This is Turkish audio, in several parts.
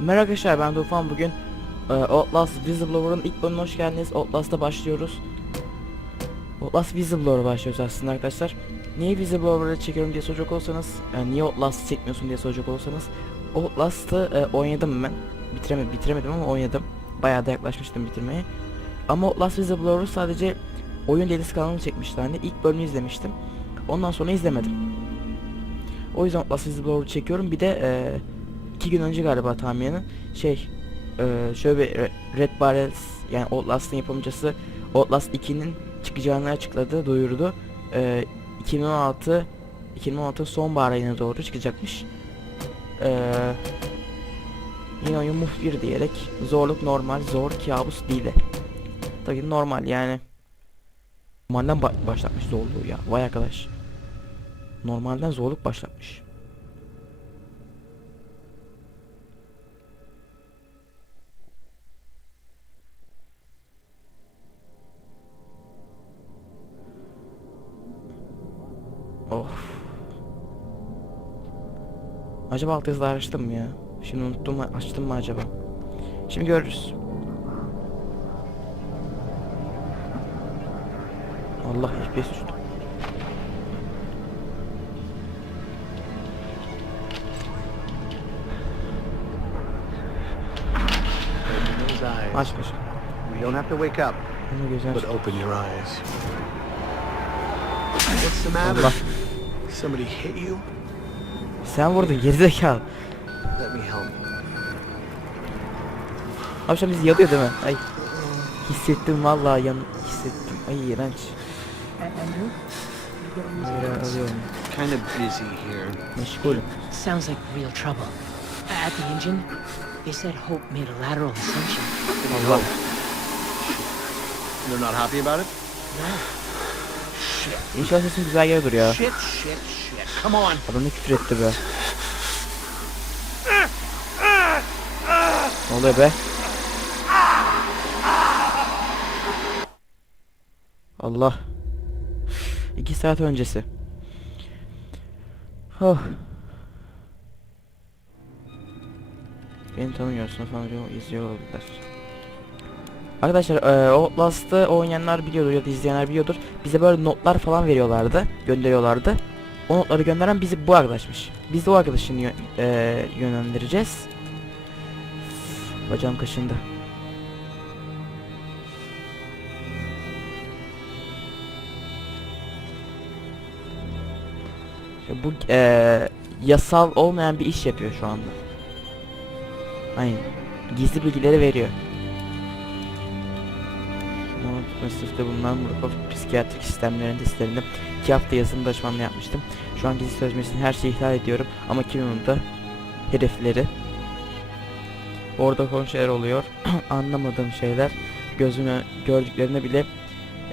Merhaba arkadaşlar ben Tufan bugün e, Outlast Whistleblower'ın ilk bölümüne hoş geldiniz. Outlast'a başlıyoruz. Outlast Whistleblower başlıyoruz aslında arkadaşlar. Niye Whistleblower'ı çekiyorum diye soracak olsanız, yani niye Outlast'ı çekmiyorsun diye soracak olsanız, Outlast'ı e, oynadım ben. Bitireme, bitiremedim ama oynadım. Bayağı da yaklaşmıştım bitirmeye. Ama Outlast Whistleblower'ı sadece oyun delisi kanalını çekmişlerdi. İlk bölümü izlemiştim. Ondan sonra izlemedim. O yüzden Outlast Whistleblower'ı çekiyorum. Bir de e, iki gün önce galiba tahminen şey e, şöyle bir Re- Red Barrels yani Outlast'ın yapımcısı Outlast 2'nin çıkacağını açıkladı, duyurdu. E, 2016 2016 sonbahar ayına doğru çıkacakmış. E, yine oyun muhbir diyerek zorluk normal, zor, kabus değil. Tabii normal yani. Normalden ba- başlatmış zorluğu ya. Vay arkadaş. Normalden zorluk başlatmış. Of. Acaba alt yazıları açtım mı ya? Şimdi unuttum? Açtım mı acaba? Şimdi görürüz. Allah FPS düştü. Eyes. Açmış. You don't have to wake up, Bunu but open your eyes. What's the matter? Allah. Somebody hit you? Sen vurdun gerizekalı. Let me help. Akşam bizi yalıyor değil mi? Ay. Hissettim vallahi yan hissettim. Ay iğrenç. Kind of busy here. Meşgul. Sounds like real trouble. At the engine, they said Hope made a lateral ascension. Allah. They're not happy about it? İnşallah sesim güzel geliyordur ya. Shit, shit, shit. Come on. Adam ne küfür etti be. Ne oluyor be? Allah. İki saat öncesi. Oh. Beni tanımıyorsun falan diyor. Arkadaşlar eee Outlast'ı oynayanlar biliyordur ya da izleyenler biliyordur. Bize böyle notlar falan veriyorlardı, gönderiyorlardı. O notları gönderen bizi bu arkadaşmış. Biz de o arkadaşını yö- eee, yönlendireceğiz. Bacağım kaşındı. Bu eee, yasal olmayan bir iş yapıyor şu anda. Aynen. Gizli bilgileri veriyor. Mısır'da bulunan Murkov psikiyatrik sistemlerin testlerinde 2 hafta yazılım danışmanlığı yapmıştım. Şu an gizli sözleşmesinin her şeyi ihlal ediyorum ama kim umurunda herifleri. Orada konu şeyler oluyor. Anlamadığım şeyler. Gözüme gördüklerine bile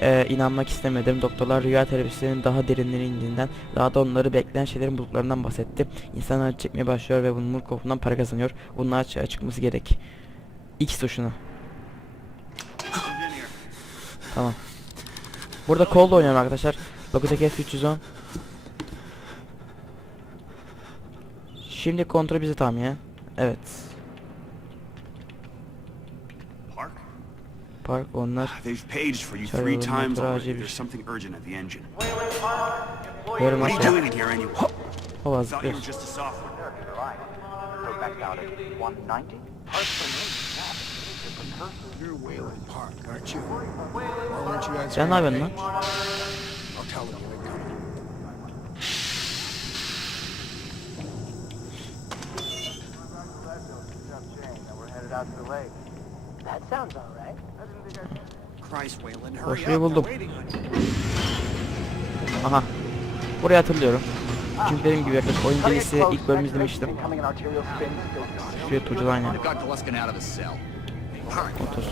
e, inanmak istemedim. Doktorlar rüya terapisinin daha derinlerine indiğinden daha da onları bekleyen şeylerin bulduklarından bahsetti. İnsanlar acı çekmeye başlıyor ve bunun Murkov'undan para kazanıyor. Bunun açığa çıkması gerek. X tuşuna. Tamam. Burada kol oynuyorum arkadaşlar. Logitech F310. Şimdi kontrol bizi tam ya. Evet. Park? Park onlar. They've paged for you Sorry, three I'm times not already. Rajib. There's something urgent at the engine. Very What are much. you doing in here anyway? Hava Park, answering Sen ne yapıyorsun lan? I'll tell them you Boşluğu buldum. Aha. Burayı hatırlıyorum. Çünkü dediğim gibi yaklaşık oyun delisi ilk bölümü izlemiştim. Şuraya cell. Park, Otur.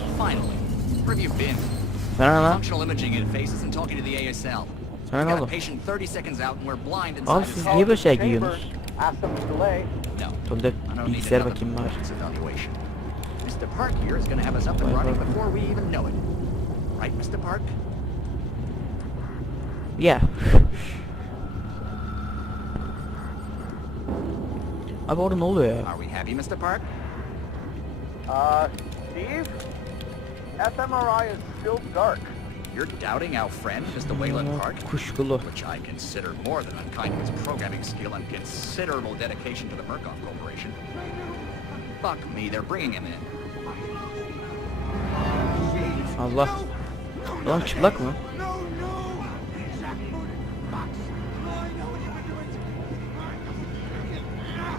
Sana ne lan? Sana ne Got a oldu? patient 30 seconds out and we're blind inside Abi siz niye böyle şey giyiyorsunuz? Don't need bilgisayar bakayım var. Performance evaluation. Mr. Park here is going to have us up and running before we even know it. Right, Mr. Park? Yeah. Abi orada ne oluyor ya? Are we happy, Mr. Park? Uh, Steve? fMRI is still dark. You're doubting our friend, Mr. Wayland Park? Which I consider more than unkind to his programming skill and considerable dedication to the Murkoff Corporation. Fuck me, they're bringing him in. Allah. Ulan çıplak mı?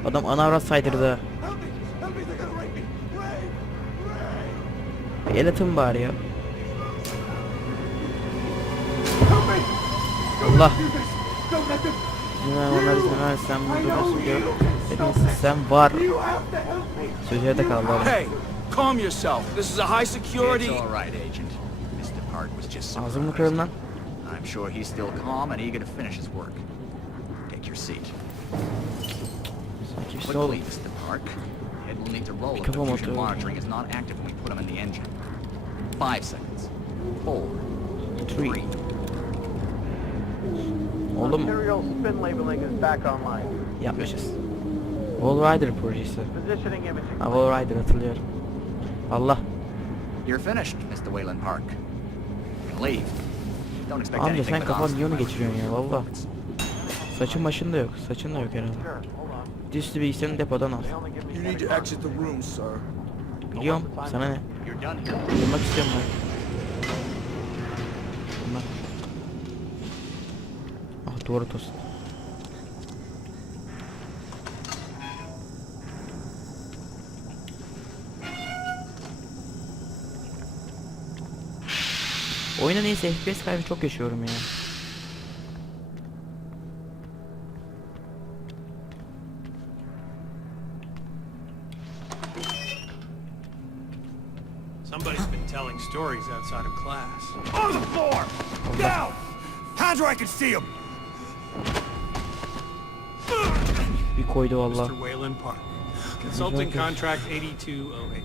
Adam ana avrat saydırdı. Bir el atın bari ya. Allah. Bilmem onları izin sen burada nasıl gör. Dediğin sistem var. Sözleri de kaldı abi. Calm yourself. This is a high security. It's all right, Agent. Mr. Park was just Ağzımı kırın lan. I'm sure he's still calm and eager to finish his work. Take your seat. Sanki işte Quickly. Mr. Park. Head will need to roll if Kafa the fusion motoru. monitoring is not active when we put him in the engine. Five seconds. Four. Three. Oldu mu? Serial spin labeling is back online. Yapmışız. Wall Rider projesi. Positioning imaging. Ha Wall Rider hatırlıyorum. Allah. You're finished, Mr. Wayland Park. You can leave. Don't expect Amca anything sen honest niye onu geçiriyorsun ya valla. Saçın başın da yok. Saçın da yok herhalde. Dizüstü bilgisayarını depodan al. You need to 75. exit the room, sir. Biliyorum. Sana ne? You're done here. Durmak istiyorum ben. Ah duvarı tost. Oyuna neyse FPS kaybı çok yaşıyorum ya. Somebody's been telling stories outside of class. On the floor! Down! Hands where I can see them! Bir koydu valla. Mr. Wayland Park. Consulting contract 8208.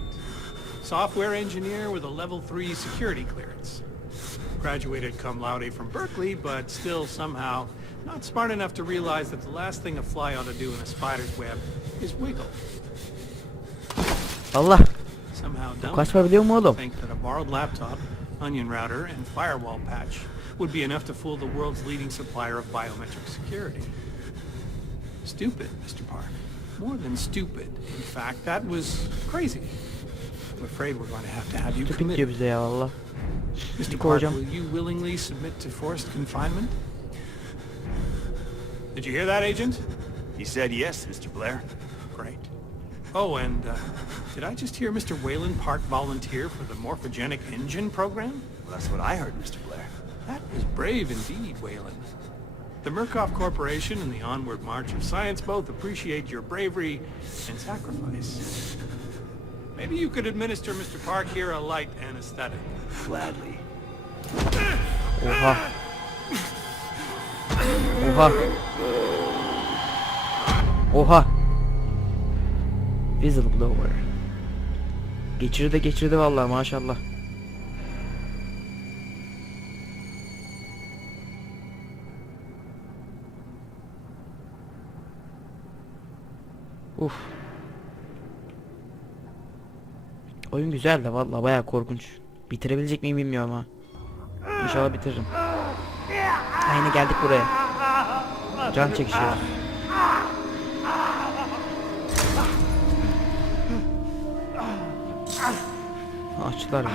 Software engineer with a level 3 security clearance. Graduated cum laude from Berkeley, but still somehow not smart enough to realize that the last thing a fly ought to do in a spider's web is wiggle. Allah. Somehow dumb Kaç para biliyor mu oğlum? think that a borrowed laptop, onion router, and firewall patch would be enough to fool the world's leading supplier of biometric security. Stupid, Mr. Park. More than stupid. In fact, that was crazy. I'm afraid we're going to have to have you Tüpük commit. diyor bize ya valla. Mr. Tüpük Park, will you willingly submit to forced confinement? Did you hear that, Agent? He said yes, Mr. Blair. Great. Oh, and uh, did I just hear Mr. Wayland Park volunteer for the morphogenic engine program? Well, that's what I heard, Mr. Blair. That was brave indeed, Wayland. The Murkoff Corporation and the Onward March of Science both appreciate your bravery and sacrifice. Maybe you could administer Mr. Park here a light anesthetic. Gladly. Oha. Oha. Oha. Whistleblower. Geçirdi geçirdi vallahi maşallah. Uf. Oyun güzel de vallahi bayağı korkunç. Bitirebilecek miyim bilmiyorum ha. İnşallah bitiririm. Aynı geldik buraya. Can çekişiyor. Açtılar.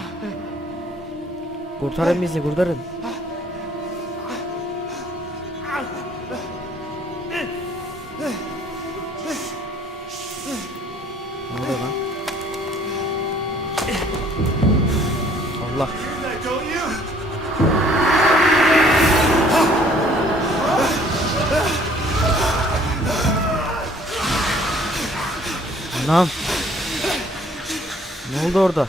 Kurtarın bizi kurtarın. Anam. Ne oldu orada?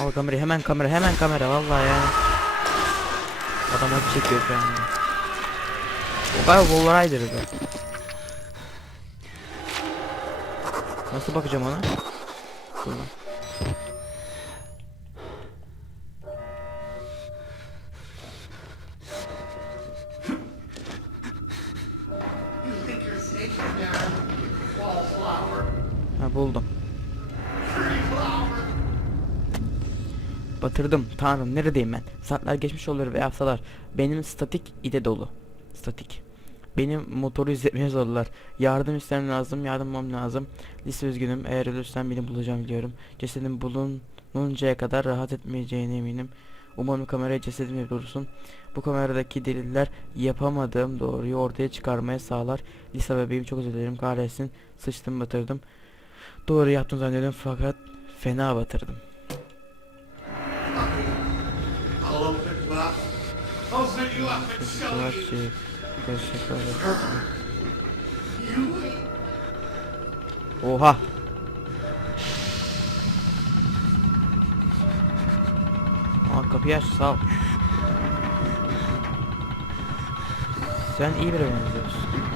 Al kamerayı hemen kamera hemen kamera vallahi ya. Adam acı çekiyor şu anda. O galiba Wall Rider'dı. Nasıl bakacağım ona? Buradan. Batırdım. Tanrım neredeyim ben? Saatler geçmiş olur ve haftalar. Benim statik ide dolu. Statik. Benim motoru izletmeye zorlar. Yardım istemem lazım. Yardımım lazım. Lise üzgünüm. Eğer ölürsem beni bulacağım biliyorum. Cesedim bulununcaya kadar rahat etmeyeceğine eminim. Umarım kameraya cesedimi bulursun. Bu kameradaki deliller yapamadığım doğruyu ortaya çıkarmaya sağlar. Lisa bebeğim çok özür dilerim. Kahretsin. Sıçtım batırdım. Doğru yaptım zannediyorum fakat fena batırdım. Teşekkürler şey. Teşekkürler. Oha. Aa kapıyı aç sağ ol. Sen iyi bir benziyorsun.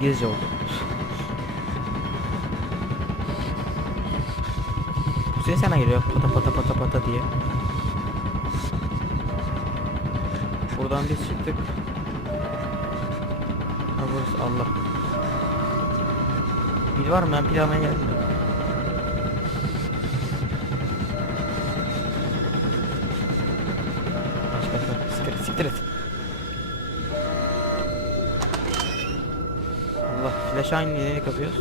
İngilizce oldu. Ses sana geliyor pata pata pata pata diye. Buradan biz çıktık. Ha burası Allah. Pil var mı? Ben pil almaya geldim. Kaç kaç kaç. Siktir et, siktir et. Aynı yeni kapıyoruz.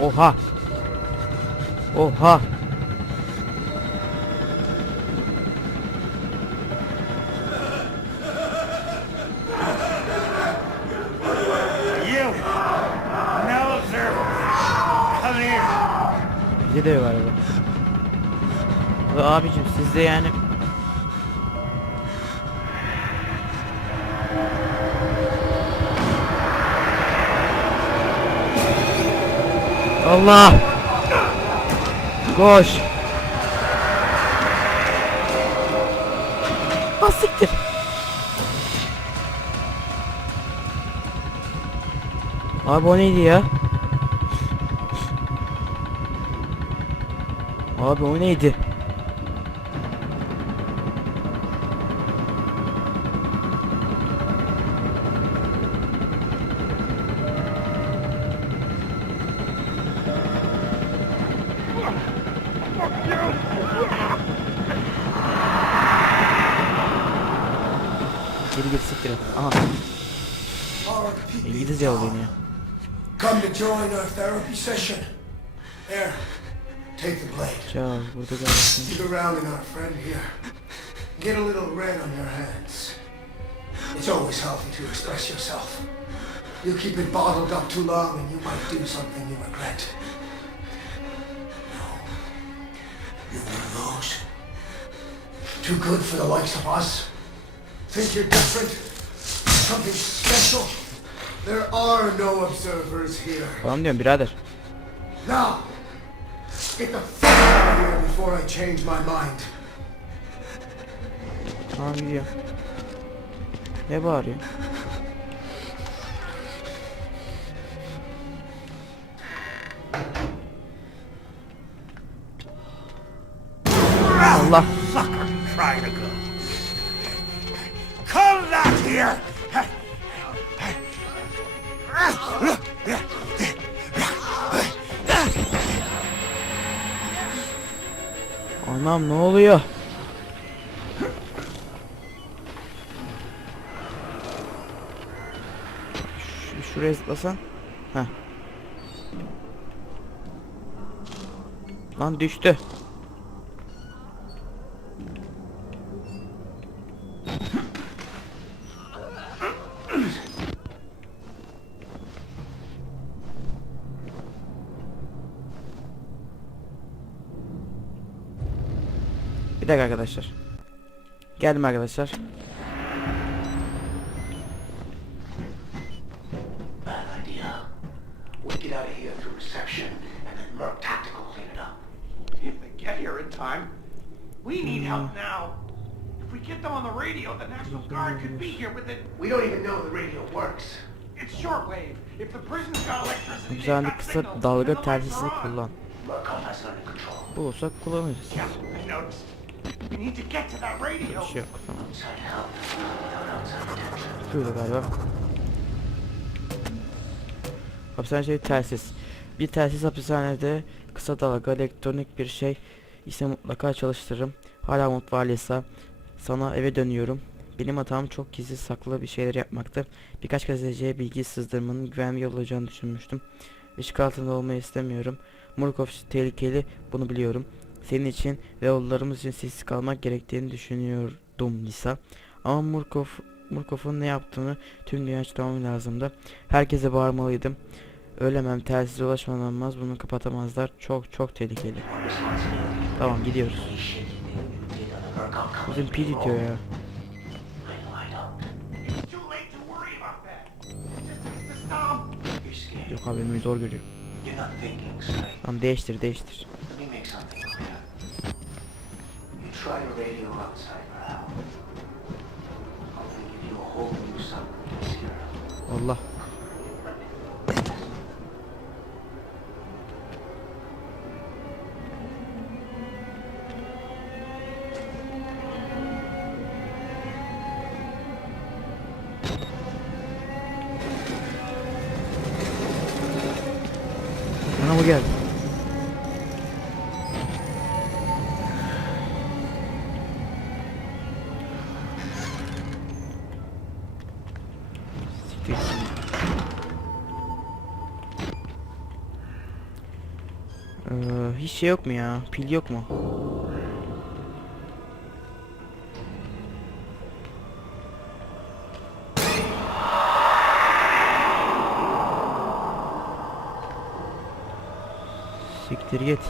Oha. Oha. De galiba. Abicim sizde yani Allah! Koş! Ha siktir! Abi o neydi ya? Abi o neydi? Join our therapy session. There, take the blade. Çal burada gelsin. Dig around in our friend here. Get a little red on your hands. It's always healthy to express yourself. You keep it bottled up too long and you might do something you regret. No. You're one of those. Too good for the likes of us. Think you're different? Something special? There are no observers here. Tamam diyorum birader. Now, get the fuck out of here before I change my mind. Tamam gidiyorum. Ne bağırıyor? Allah. Come back here! Anam ne oluyor? Ş- şuraya zıplasan. Heh. Lan düştü. Bir dakika arkadaşlar. Geldim arkadaşlar. We get out of here through reception, and then Merc Tactical will clean it up. If they get here in time, we need help now. If we get them on the radio, the National Guard could be here within... We don't even know the radio works. It's shortwave. If the prison's got electricity, they've Güzel bir got kısa dalga telsizini kullan. Control. Bulursak kullanırız. We need to get to that radio. Bir şey yok. Tamam. Şurada galiba. Hapishane bir telsiz. Bir telsiz hapishanede kısa dalga elektronik bir şey ise mutlaka çalıştırırım. Hala mutfağıysa sana eve dönüyorum. Benim hatam çok gizli saklı bir şeyler yapmaktı. Birkaç gazeteciye bilgi sızdırmanın güvenli yol olacağını düşünmüştüm. Işık altında olmayı istemiyorum. Murkov tehlikeli bunu biliyorum. Senin için ve oğullarımız için sessiz kalmak gerektiğini düşünüyordum Lisa. Ama Murkov Murkov'un ne yaptığını tüm dünya açıklamam lazımdı. Herkese bağırmalıydım. Ölemem, telsize ulaşmamaz, bunu kapatamazlar. Çok çok tehlikeli. Tamam gidiyoruz. Bizim itiyor roll. ya. Yok abi zor görüyor. Tamam değiştir değiştir. Try to radio outside. I'm gonna give you a whole new submarine here. Allah. Şey yok mu ya? Pil yok mu? Siktir git.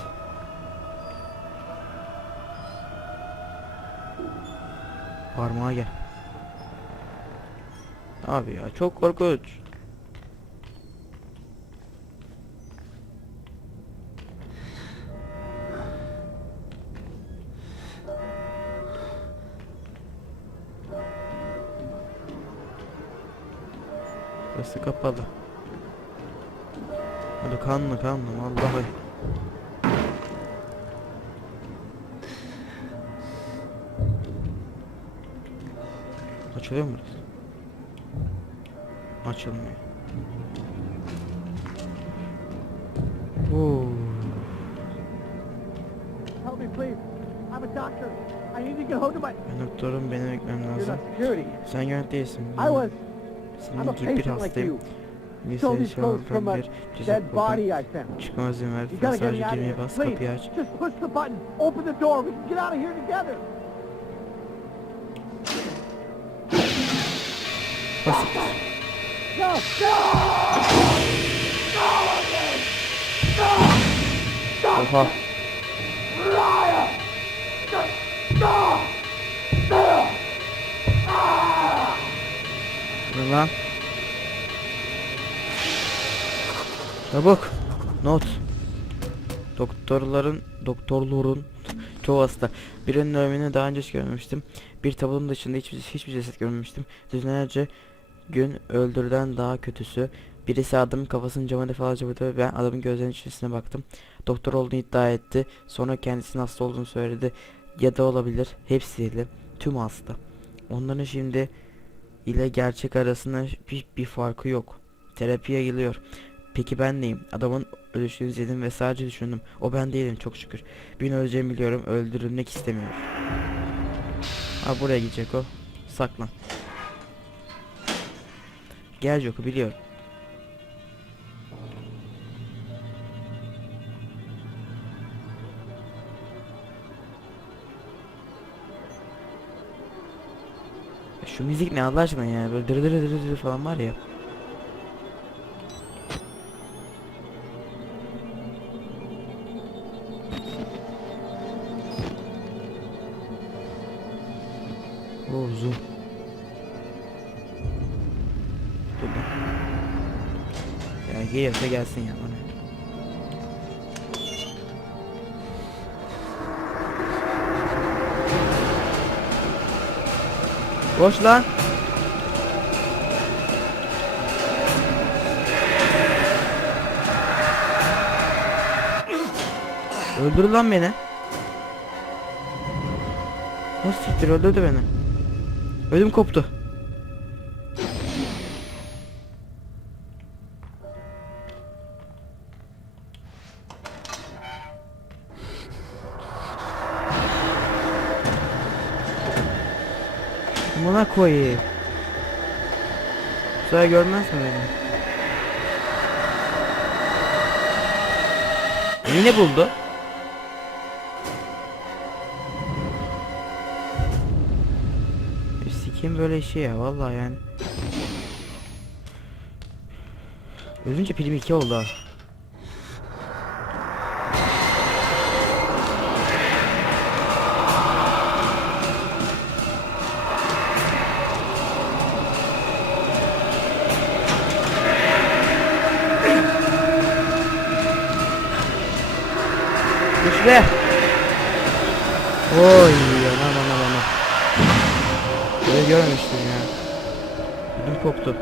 Parmağa gel. Abi ya çok korkunç. Burası kapalı. Hadi kanlı kanlı vallahi. Açılıyor mu burası? Açılmıyor. Oo. Help me, please. I'm a doctor. I need to get home to my... Ben doktorum benim ekmem lazım. Sen yönet değilsin. I was... I'm a patient like hastayım. you. Bir Stole seni these clothes from a bir dead body. I found. You gotta get Sadece me out of here. bas Please, kapıyı aç. just push the button. Open the door. We can get out of here together. Basit. No, no! Oha. Lan? Çabuk. Not. Doktorların, doktorların çoğu hasta. Birinin ölümünü daha önce hiç görmemiştim. Bir tabunun dışında hiçbir, hiçbir ceset görmemiştim. Düzenlerce gün öldürülen daha kötüsü. Birisi adamın kafasını cama defalarca vurdu ve ben adamın gözlerinin içerisine baktım. Doktor olduğunu iddia etti. Sonra kendisinin hasta olduğunu söyledi. Ya da olabilir. Hepsiyle. Tüm hasta. Onların şimdi ile gerçek arasında hiçbir farkı yok. Terapi yayılıyor. Peki ben neyim? Adamın ölüşünü izledim ve sadece düşündüm. O ben değilim çok şükür. Bir öleceğimi biliyorum. Öldürülmek istemiyorum. Ha buraya gidecek o. Saklan. Gel Joku biliyorum. Şu müzik ne Allah aşkına ya böyle dırı dırı dırı dırı falan var ya. Oh zoom. Dur lan. Ya gelirse gelsin ya. Boş lan. Öldür lan beni. O siktir öldürdü beni. Ödüm koptu. Koyayım. Sonra görmez mi beni? Yine buldu. E, Sikeyim böyle işi ya vallahi yani. Ölünce pilim 2 oldu be. Oy anam anam anam. Böyle görmemiştim ya. Ödüm koptu.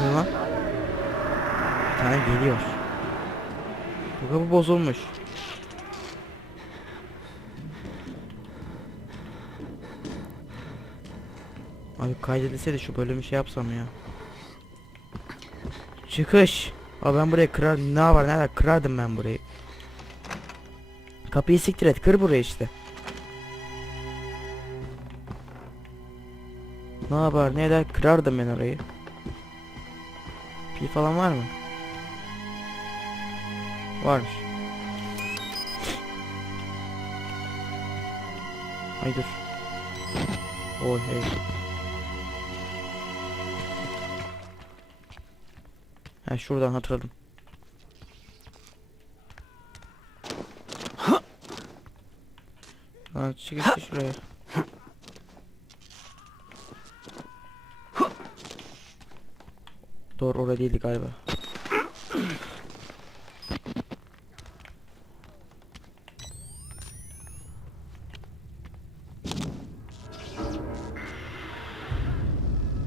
Ne lan? Bir tane geliyor. Bu kapı bozulmuş. Abi kaydedilse de şu bölümü şey yapsam ya. Çıkış. Abi ben burayı kırar ne var ne var kırardım ben burayı. Kapıyı siktir et kır burayı işte. Ne yapar ne eder kırardım ben orayı. Pil falan var mı? Varmış. Ay dur. Oy hey. Ha şuradan hatırladım. Ha çık şuraya. Doğru orada değildi galiba.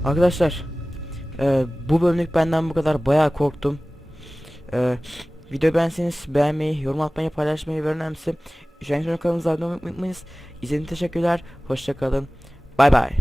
Arkadaşlar e, bu bölümlük benden bu kadar bayağı korktum. E, video beğenseniz beğenmeyi, yorum atmayı, paylaşmayı ve önemlisi. Jenson kanalımıza abone olmayı unutmayınız. İzlediğiniz teşekkürler. Hoşçakalın. Bay bay.